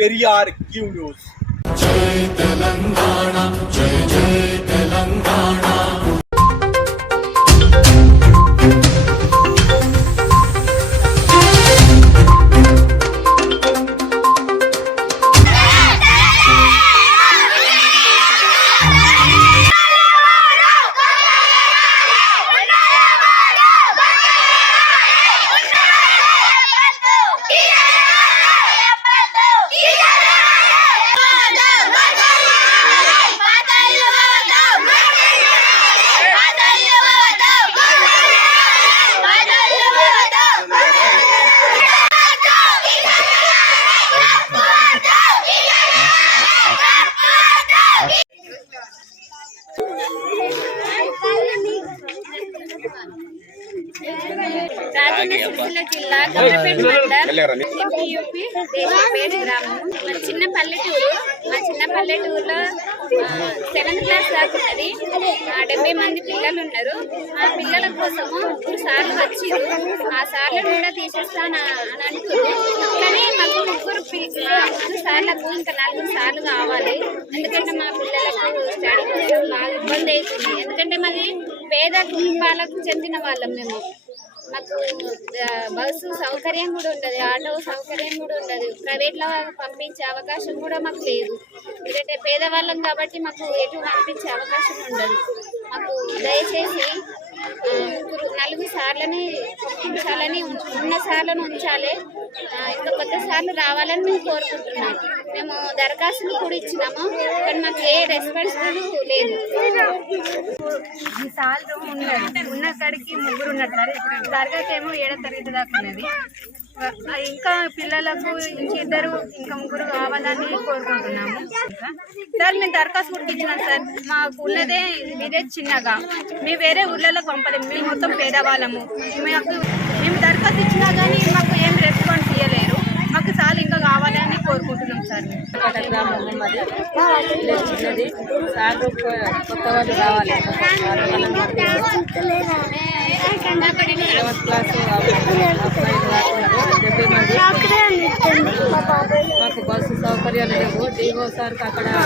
Periyar Q news Rajanna జిల్లా గంగపేట మండలం దేశపేట గ్రామం. చిన్న పల్లెటూరు. పల్లెటూరులో సెవెంత్ క్లాస్ దాకా ఉన్నది. డెబ్బై మంది పిల్లలు ఉన్నారు. ఆ పిల్లల కోసము ముగ్గురు సార్లు వచ్చిరు ఆ సార్లు కూడా తీసేస్తాను అని అంటున్నారు కానీ మాకు ముగ్గురు పి- మూడు సార్లకు ఇంకా నలుగురు సార్లు కావాలి. ఎందుకంటే మా పిల్లలకు స్టడీ కోసం బాగా ఇబ్బంది అవుతుంది. ఎందుకంటే మాది పేద కుటుంబాలకు చెందిన వాళ్ళం మేము. మాకు బస్సు సౌకర్యం కూడా ఉండదు ఆటో సౌకర్యం కూడా ఉండదు. ప్రైవేట్లో పంపించే అవకాశం కూడా మాకు లేదు. ఎందుకంటే పేదవాళ్ళం కాబట్టి మాకు ఎటు పంపించే అవకాశం ఉండదు. మాకు దయచేసి ముగ్గురు నలుగురు సార్లని ఉంచాలని ఉన్న సార్లను ఉంచాలి. ఇంకా కొత్త సార్లు రావాలని మేము కోరుకుంటున్నాం. మేము దరఖాస్తులు కూడా ఇచ్చినాము కానీ మాకు ఏ రెస్పాన్స్ లేదు. ఈ సార్లు ఉన్నది ఉన్న కాడికి ముగ్గురు ఉన్నారు. సార్ దర్గాకేమో ఏడో తరగతి దాకా ఉన్నది. ఇంకా పిల్లలకు ఇంక ఇద్దరు ఇంకా ముగ్గురు కావాలని కోరుకుంటున్నాము. సార్ మేము దరఖాస్తు కూడా ఇచ్చినాం సార్. మాకు ఉన్నదే విలేజ్ చిన్నగా. మేము వేరే ఊర్లలో పంపలేము. మేము మొత్తం పేదవాళ్ళము. మాకు మేము దరఖాస్తు ఇచ్చినా కానీ మాకు ఏం రెస్పాన్స్ ఇవ్వలేరు మాకు సార్ ఇంకా కావాలని కోరుకుంటున్నాం సార్ చిన్నది. సార్లు కొత్త వాళ్ళు క్లాస్ देवो सर का कड़ा